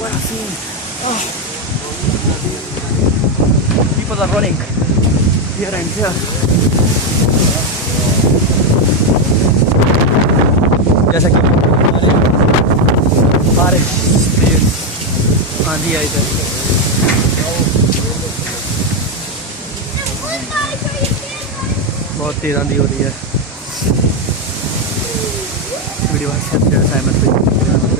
what a scene. Oh. People are running here and here. जैसा कि बारिश आंधी आई थी। बहुत तेज आंधी हो रही है। वीडियो अच्छा सहमत हुई।